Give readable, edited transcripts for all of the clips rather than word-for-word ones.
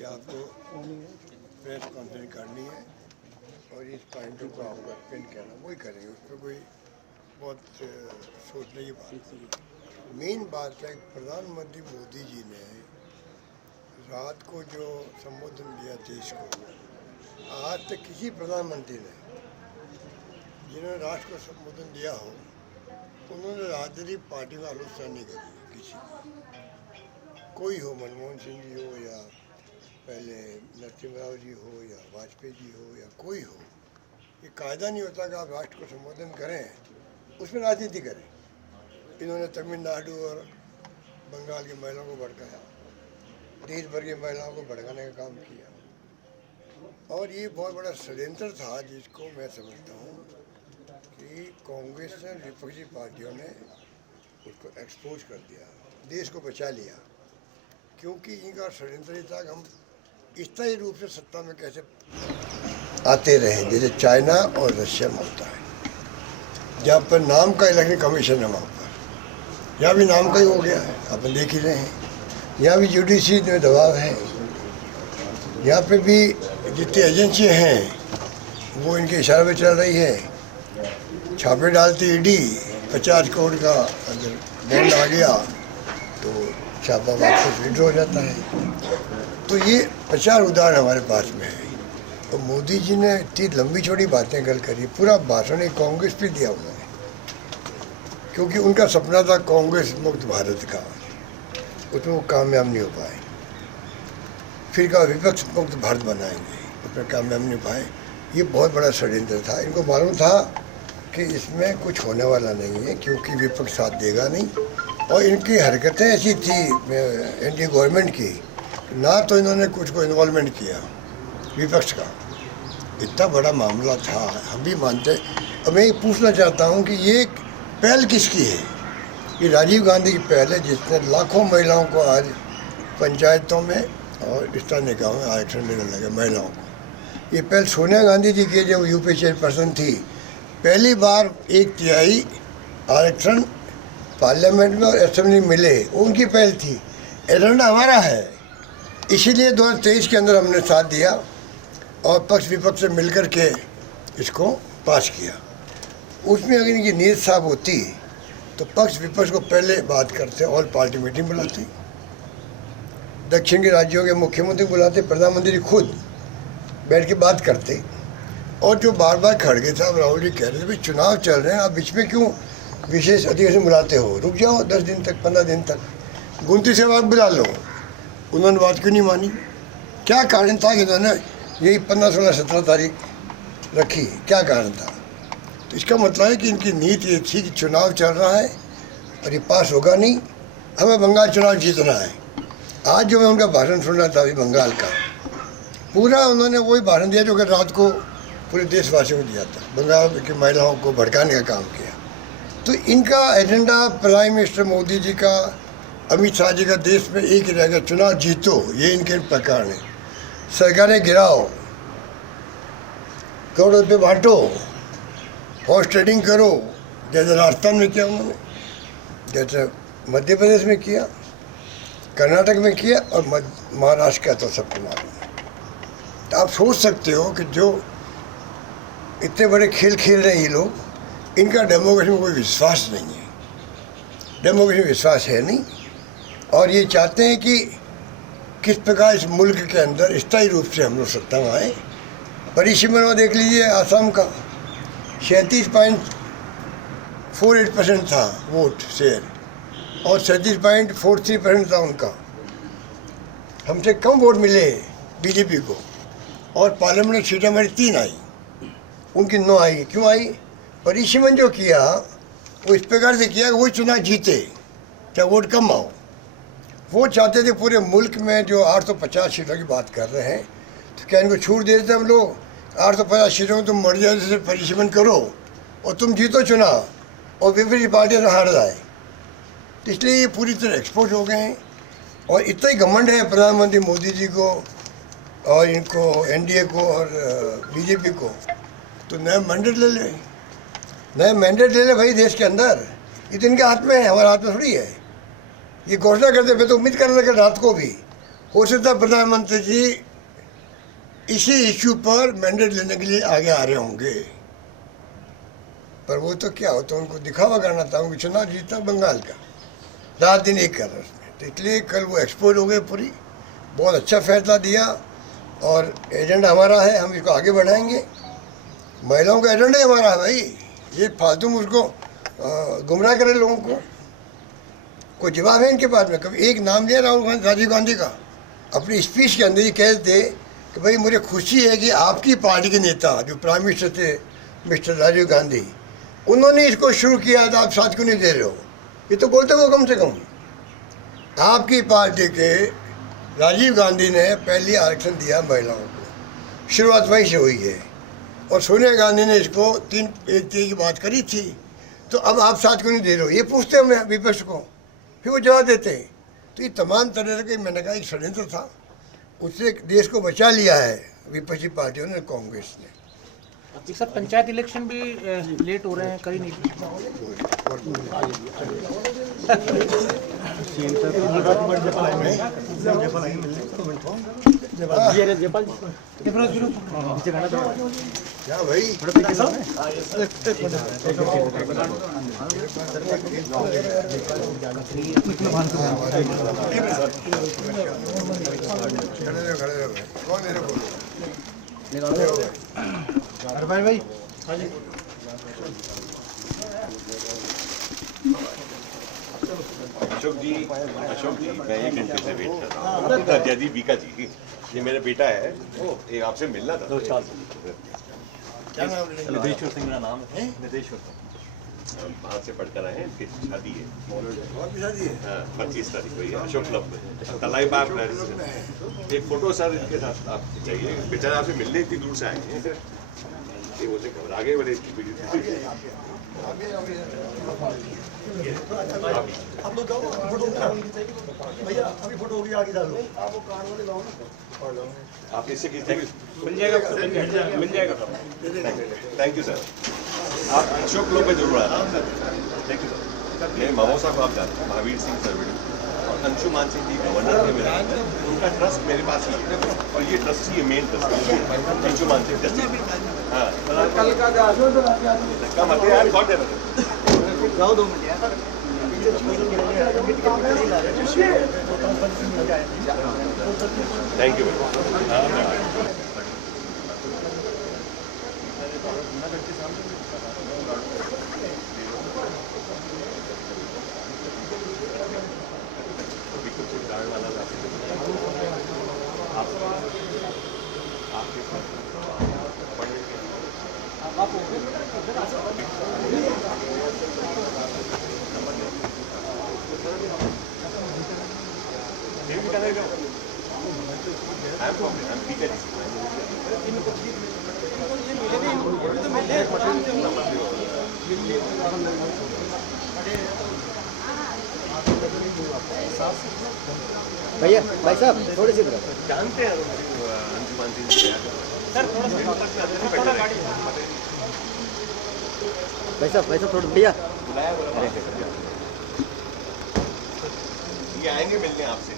कि आपको press conference करनी है और इस पॉइंटों को आपको एक्सप्लेन करना, वही करेंगे। उस पर कोई बहुत सोचने की बात नहीं। मेन बात है प्रधानमंत्री मोदी जी ने रात को जो संबोधन दिया देश को, आज तक किसी प्रधानमंत्री ने जिन्होंने राष्ट्र को संबोधन दिया हो उन्होंने राजनीतिक पार्टी में आलोचना नहीं करी किसी, कोई हो, मनमोहन सिंह जी हो या पहले नरसिम्हा जी हो या वाजपेयी जी हो या कोई हो। ये कायदा नहीं होता कि आप राष्ट्र को संबोधन करें उसमें राजनीति करें। इन्होंने तमिलनाडु और बंगाल की महिलाओं को भड़काया, देश भर की महिलाओं को भड़काने का काम किया और ये बहुत बड़ा षड्यंत्र था जिसको मैं समझता हूँ कि कांग्रेस ने, विपक्षी पार्टियों ने उसको एक्सपोज कर दिया, देश को बचा लिया, क्योंकि इनका षड्यंत्र ही था कि हम स्थायी रूप से सत्ता में कैसे आते रहे, जैसे चाइना और रशिया में होता है, जहाँ पर नाम का इलेक्शन कमीशन है, वहाँ पर यहाँ भी नाम का ही हो गया है, अपन देख ही रहे हैं। यहाँ भी जुडिशरी में दबाव है, यहाँ पे भी जितनी एजेंसी हैं वो इनके इशारे पे चल रही है। छापे डालती ईडी, 50 करोड़ का अगर बॉन्ड आ गया तो छापा वापस विड्रॉ हो जाता है। तो ये 50 उदाहरण हमारे पास में है। तो मोदी जी ने इतनी लंबी चौड़ी बातें करी, पूरा भाषण एक कांग्रेस पे दिया उन्होंने, क्योंकि उनका सपना था कांग्रेस मुक्त भारत का, उसमें वो कामयाब नहीं हो पाए। फिर कहा विपक्ष मुक्त भारत बनाएंगे, उसमें कामयाब नहीं पाए। ये बहुत बड़ा षड्यंत्र था। इनको मालूम था कि इसमें कुछ होने वाला नहीं है, क्योंकि विपक्ष साथ देगा नहीं। और इनकी हरकतें ऐसी थी एनडीए गवर्नमेंट की, ना तो इन्होंने कुछ को इन्वॉल्वमेंट किया विपक्ष का, इतना बड़ा मामला था, हम भी मानते। अब मैं ये पूछना चाहता हूँ कि ये पहल किसकी है? ये राजीव गांधी की पहल है, जिसने लाखों महिलाओं को आज पंचायतों में और स्थानीय निकायों में आरक्षण देने लगे महिलाओं को। ये पहल सोनिया गांधी जी की, जब यूपी चेयरपर्सन थी, पहली बार 1/3 आरक्षण पार्लियामेंट में और असेंबली मिले, उनकी पहल थी। एजेंडा हमारा है, इसीलिए 2023 के अंदर हमने साथ दिया और पक्ष विपक्ष से मिलकर के इसको पास किया। उसमें अगर इनकी नीयत साफ होती तो पक्ष विपक्ष को पहले बात करते, ऑल पार्टी मीटिंग बुलाते, दक्षिण के राज्यों के मुख्यमंत्री बुलाते, प्रधानमंत्री खुद बैठ के बात करते। और जो बार बार खड़गे साहब राहुल जी कह रहे थे भाई चुनाव चल रहे हैं, आप बीच में क्यों विशेष अधिवेशन बुलाते हो, रुक जाओ 10 दिन तक, 15 दिन तक, 29 से बाद बुला लो। उन्होंने बात क्यों नहीं मानी? क्या कारण था कि उन्होंने यही 15, 16, 17 तारीख रखी? क्या कारण था? तो इसका मतलब है कि इनकी नीति ये थी कि चुनाव चल रहा है और ये पास होगा नहीं, हमें बंगाल चुनाव जीतना है। आज जो मैं उनका भाषण सुन रहा था अभी बंगाल का, पूरा उन्होंने वही भाषण दिया जो कि रात को पूरे देशवासियों को दिया था, बंगाल की महिलाओं को भड़काने का काम किया। तो इनका agenda prime minister Modi ji का, अमित शाह जी का देश में एक ही रहेगा, चुनाव जीतो, ये इनके प्रकार है। सरकारें गिराओ, करोड़ों रुपये बांटो, हॉर्स ट्रेडिंग करो, जैसे राजस्थान में किया उन्होंने, जैसे मध्य प्रदेश में किया, कर्नाटक में किया और महाराष्ट्र का तो सबको मालूम है। तो आप सोच सकते हो कि जो इतने बड़े खेल खेल रहे हैं ये लोग, इनका डेमोक्रेसी में कोई विश्वास नहीं है, डेमोक्रेसी में विश्वास है नहीं। और ये चाहते हैं कि किस प्रकार इस मुल्क के अंदर स्थायी रूप से हम लोग सत्ता में आए। परिसीमन में देख लीजिए, आसाम का 37.48% था वोट शेयर और 37.43% था उनका। हमसे कम वोट मिले बीजेपी को, और पार्लियामेंट में सीटें हमारी 3 आई, उनकी 9 आई। क्यों आई? परिसीमन जो किया वो इस प्रकार से किया कि वो चुनाव जीते, चाहे वोट कम आओ। वो चाहते थे पूरे मुल्क में जो 850 सीटों की बात कर रहे हैं, तो क्या इनको छूट दे देते हम लोग? 850 सीटों में तुम मर्यादा से परिसीमन करो और तुम जीतो चुनाव, और विपक्षी पार्टियाँ तो हार जाए। तो इसलिए ये पूरी तरह एक्सपोज हो गए हैं। और इतना ही घमंड है प्रधानमंत्री मोदी जी को और इनको, एनडीए को और बीजेपी को, तो नया मैंडेट ले ले, नया मैंडेट ले ले भाई देश के अंदर। ये तो इनके हाथ में है, हमारे हाथ में थोड़ी है। ये घोषणा करते, मैं तो उम्मीद कर रहा था कि रात को भी हो सकता है प्रधानमंत्री जी इसी इश्यू पर मैंडेट लेने के लिए आगे आ रहे होंगे, पर वो तो क्या होता है, उनको दिखावा करना था। उनको चुनाव जीता बंगाल का, रात दिन एक कर रहे उसने, तो इसलिए कल वो एक्सपोज हो गए पूरी। बहुत अच्छा फैसला दिया और एजेंडा हमारा है, हम इसको आगे बढ़ाएंगे। महिलाओं का एजेंडा ही हमारा है भाई, ये फालतू मुझको गुमराह करे लोगों को। कोई जवाब है इनके पास में? कभी एक नाम लिया राजीव गांधी का अपनी स्पीच के अंदर ही कह थे कि भाई मुझे खुशी है कि आपकी पार्टी के नेता जो प्राइम मिनिस्टर थे मिस्टर राजीव गांधी, उन्होंने इसको शुरू किया था, आप साथ क्यों नहीं दे रहे हो? ये तो बोलते हो कम से कम। आपकी पार्टी के राजीव गांधी ने पहले आरक्षण दिया महिलाओं को, शुरुआत वहीं से हुई है, और सोनिया गांधी ने इसको 3-1 की बात करी थी। तो अब आप साथ क्यों नहीं दे रहे हो, ये पूछते हैं विपक्ष को, फिर वो जवाब देते हैं। तो ये तमाम तरह के, मैंने कहा, एक षड्यंत्र था, उससे देश को बचा लिया है विपक्षी पार्टियों ने, कांग्रेस ने। सर पंचायत इलेक्शन भी लेट हो रहे हैं, करी नहीं क्या भाई खड़े रहो, कौन मेरे को भाई अशोक जी, मैं 1 घंटे से वेट कर रहा हूँ। जयदीप बीका जी, ये मेरा बेटा है, ये आपसे मिलना था। क्या नाम? निदेश्वर सिंह मेरा नाम है। निदेश्वर बाहर से पढ़कर आए हैं, इनकी शादी है। और भी शादी है? हाँ, 25 तारीख को ही है, अशोक क्लब में, तलाई बाग पैलेस में। एक फोटो सर इनके साथ आपको चाहिए, बेचारे आपसे मिलने इतनी दूर से आए हैं। ये बोलते घबरा गए, बड़े इसकी वीडियो आप लोग जाओ, फोटो भैया अभी फोटो होगी, आगे डालो। आप इससे खींचेंगे, मिल जाएगा, मिल जाएगा। Thank you sir. आप अशोक क्लब में जरूर आना सर। Thank you sir. मैं मामो साहब आप जानते हैं, महावीर सिंह सर्विडी और अंशु मान सिंह जी गवर्नर थे मेरे, उनका ट्रस्ट मेरे पास ही है, और ये ट्रस्ट ही मेन ट्रस्ट है अंशु मान सिंह जस्टिस। हाँ, कल का कम आते यार, कौन दे जाओ 2 मिनट यार। Thank you. भैया भाई साहब थोड़ी सी जानते हैं अंशुमान सिंह सर थोड़ा गाड़ी भाई साहब थोड़ा भैया ये आएंगे मिलने आपसे।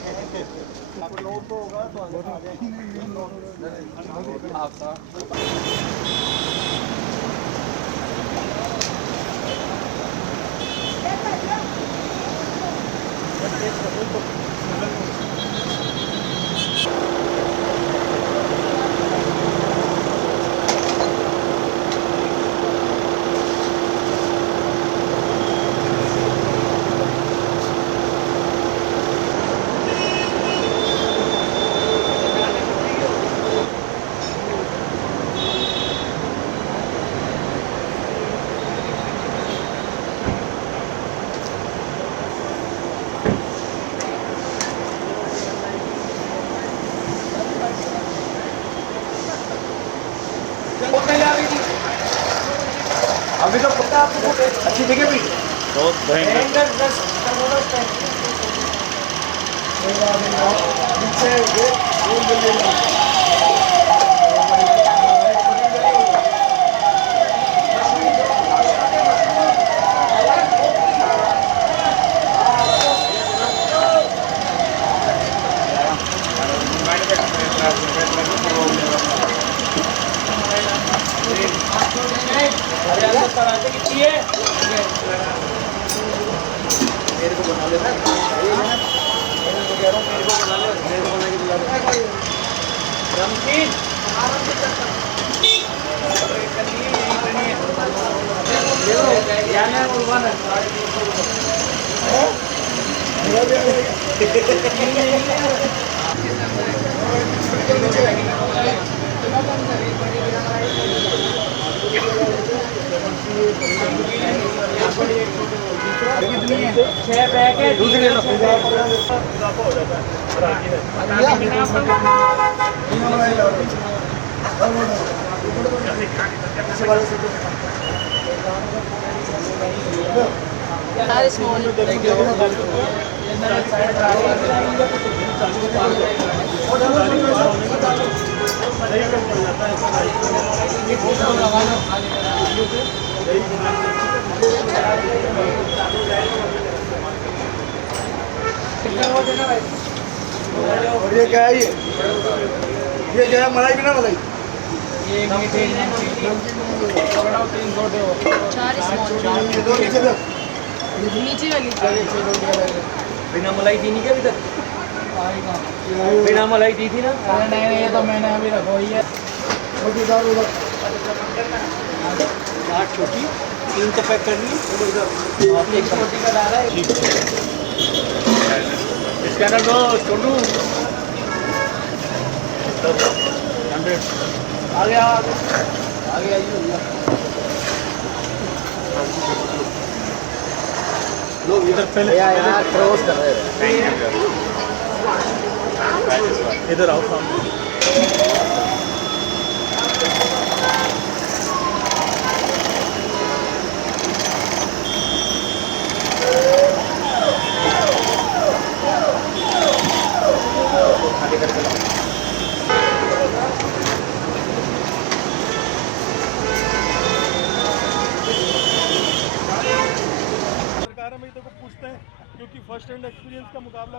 अभी तो पता आपको अच्छी जगह भी बहुत भयंकर। That is small. और ये क्या है ये क्या है मलाई बिना मलाई चार small. ये दो नीचे दो नीचे वाली. बिना मलाई दी नहीं क्या अभी तक? बिना मलाई दी थी ना? नहीं ये तो मैंने अभी रखवाई है। छोटी दाल उधर 8 छोटी 3 तो पैक करनी है। एक छोटी का डाला है। स्कैनर दो छोटू 100 आ गया आइए लोग इधर पहले यार क्रॉस कर रहे हैं। इधर आओ सामने। सरकार में तो पूछते हैं क्योंकि फर्स्ट हैंड एक्सपीरियंस का मुकाबला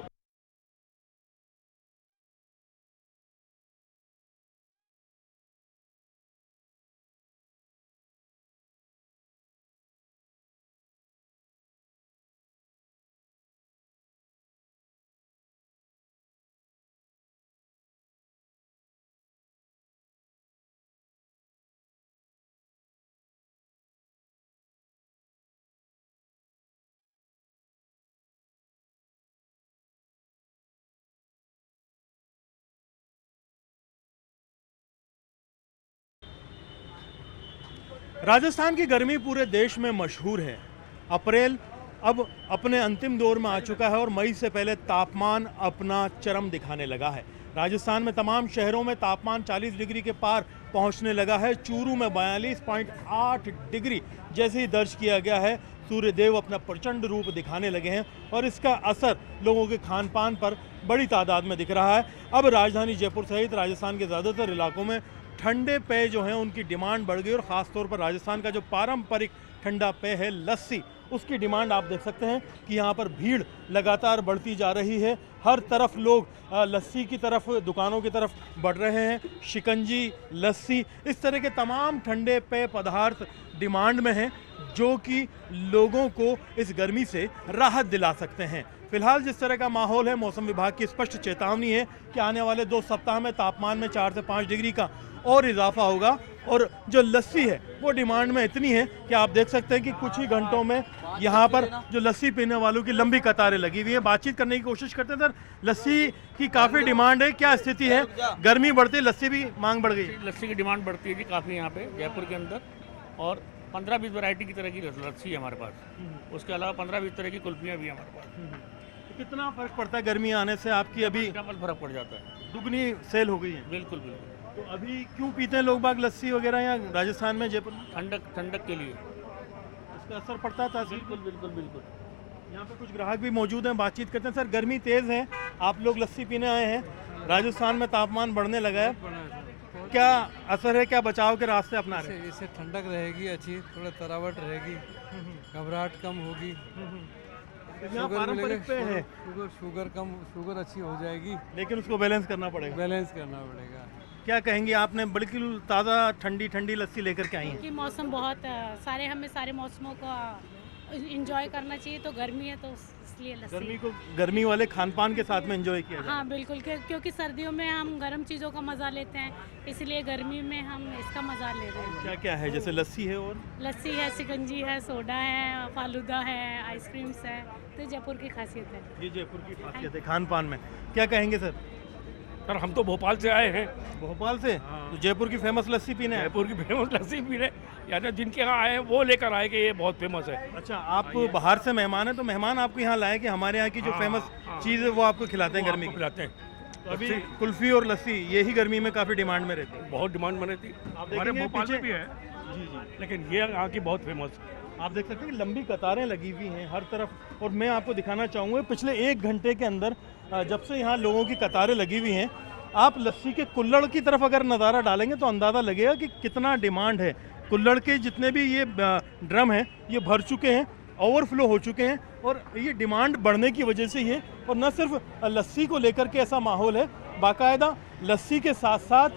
राजस्थान की गर्मी पूरे देश में मशहूर है। अप्रैल अब अपने अंतिम दौर में आ चुका है और मई से पहले तापमान अपना चरम दिखाने लगा है। राजस्थान में तमाम शहरों में तापमान 40 डिग्री के पार पहुंचने लगा है। चूरू में 42.8 डिग्री जैसे ही दर्ज किया गया है। सूर्यदेव अपना प्रचंड रूप दिखाने लगे हैं और इसका असर लोगों के खान पान पर बड़ी तादाद में दिख रहा है। अब राजधानी जयपुर सहित राजस्थान के ज़्यादातर इलाकों में ठंडे पेय जो हैं उनकी डिमांड बढ़ गई और ख़ासतौर पर राजस्थान का जो पारंपरिक ठंडा पेय है लस्सी, उसकी डिमांड आप देख सकते हैं कि यहाँ पर भीड़ लगातार बढ़ती जा रही है। हर तरफ लोग लस्सी की तरफ, दुकानों की तरफ बढ़ रहे हैं। शिकंजी, लस्सी, इस तरह के तमाम ठंडे पेय पदार्थ डिमांड में हैं जो कि लोगों को इस गर्मी से राहत दिला सकते हैं। फिलहाल जिस तरह का माहौल है, मौसम विभाग की स्पष्ट चेतावनी है कि आने वाले 2 सप्ताह में तापमान में 4 से 5 डिग्री का और इजाफा होगा और जो लस्सी है वो डिमांड में इतनी है कि आप देख सकते हैं कि कुछ ही घंटों में यहाँ पर जो लस्सी पीने वालों की लंबी कतारें लगी हुई है। बातचीत करने की कोशिश करते हैं। सर, लस्सी की काफ़ी डिमांड है, क्या स्थिति है? गर्मी बढ़ती है, लस्सी भी मांग बढ़ गई? लस्सी की डिमांड बढ़ती है जी काफ़ी यहाँ पे जयपुर के अंदर, और 15-20 वैरायटी की तरह की लस्सी है हमारे पास। उसके अलावा 15-20 तरह की कुल्फियाँ भी हैं हमारे पास। कितना फर्क पड़ता है गर्मी आने से? आपकी अभी डबल फर्क पड़ जाता है। दुगनी सेल हो गई है। बिल्कुल बिल्कुल। तो अभी क्यों पीते हैं लोग बाग लस्सी वगैरह यहाँ राजस्थान में, जयपुर में? ठंडक के लिए इसका असर पड़ता था? बिल्कुल बिल्कुल बिल्कुल। यहाँ पे कुछ ग्राहक भी मौजूद हैं, बातचीत करते हैं। सर, गर्मी तेज़ है, आप लोग लस्सी पीने आए हैं, राजस्थान में तापमान बढ़ने लगा है, क्या असर है, क्या बचाव के रास्ते अपना रहे हैं? इससे ठंडक रहेगी अच्छी, थोड़ा तरावट रहेगी, घबराहट कम होगी। यहाँ पारंपरिक पे है, शुगर कम, शुगर अच्छी हो जाएगी, लेकिन उसको बैलेंस करना पड़ेगा। बैलेंस करना पड़ेगा। क्या कहेंगे, आपने बिल्कुल ताज़ा ठंडी ठंडी लस्सी लेकर के आई हैं। कि मौसम बहुत हमें सारे मौसमों का इंजॉय करना चाहिए, तो गर्मी है तो इसलिए लस्सी। गर्मी वाले खान पान के साथ में एंजॉय किया जाए। हाँ बिल्कुल, क्योंकि सर्दियों में हम गर्म चीज़ों का मज़ा लेते हैं, इसलिए गर्मी में हम इसका मज़ा ले रहे हैं। क्या क्या है, जैसे लस्सी है और लस्सी है, शिकंजी है, सोडा है, फालूदा है, आइसक्रीम्स है, तो जयपुर की खासियत है। ये जयपुर की खासियत है खान पान में। क्या कहेंगे सर? सर हम तो भोपाल से आए हैं, भोपाल से तो जयपुर की फेमस लस्सी पीने हैं। जयपुर की फेमस लस्सी पी रहे, या तो जिनके यहाँ आए हैं वो लेकर आए कि ये बहुत फेमस है। अच्छा, आप बाहर से मेहमान हैं, तो मेहमान आपको यहाँ लाए कि हमारे यहाँ की जो फेमस चीज़ है वो आपको खिलाते हैं गर्मी की? खिलाते हैं। तो अभी कुल्फी और लस्सी यही गर्मी में काफ़ी डिमांड में रहती है। बहुत डिमांड में रहती है, आप हमारे देखेंगे भोपाल में पीछे- भी है जी जी, लेकिन ये यहाँ की बहुत फेमस। आप देख सकते हैं कि लंबी कतारें लगी हुई हैं हर तरफ। और मैं आपको दिखाना चाहूँगा पिछले 1 घंटे के अंदर जब से यहाँ लोगों की कतारें लगी हुई हैं, आप लस्सी के कुल्हड़ की तरफ अगर नज़ारा डालेंगे तो अंदाज़ा लगेगा कि कितना डिमांड है। कुल्हड़ के जितने भी ये ड्रम हैं ये भर चुके हैं, ओवरफ्लो हो चुके हैं, और ये डिमांड बढ़ने की वजह से ये, और न सिर्फ लस्सी को लेकर के ऐसा माहौल है, बाकायदा लस्सी के साथ साथ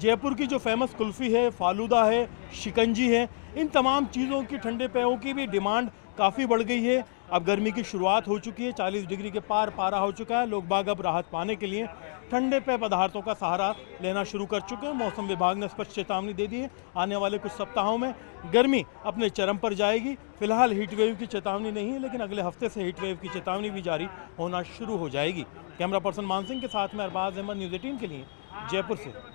जयपुर की जो फेमस कुल्फ़ी है, फालूदा है, शिकंजी है, इन तमाम चीज़ों की, ठंडे पेयों की भी डिमांड काफ़ी बढ़ गई है। अब गर्मी की शुरुआत हो चुकी है, 40 डिग्री के पार पारा हो चुका है। लोग बाग अब राहत पाने के लिए ठंडे पेय पदार्थों का सहारा लेना शुरू कर चुके हैं। मौसम विभाग ने स्पष्ट चेतावनी दे दी है, आने वाले कुछ सप्ताहों में गर्मी अपने चरम पर जाएगी। फिलहाल हीट वेव की चेतावनी नहीं है, लेकिन अगले हफ्ते से हीट वेव की चेतावनी भी जारी होना शुरू हो जाएगी। कैमरा पर्सन मान सिंह के साथ में अरबाज अहमद, न्यूज़ 18 के लिए जयपुर से।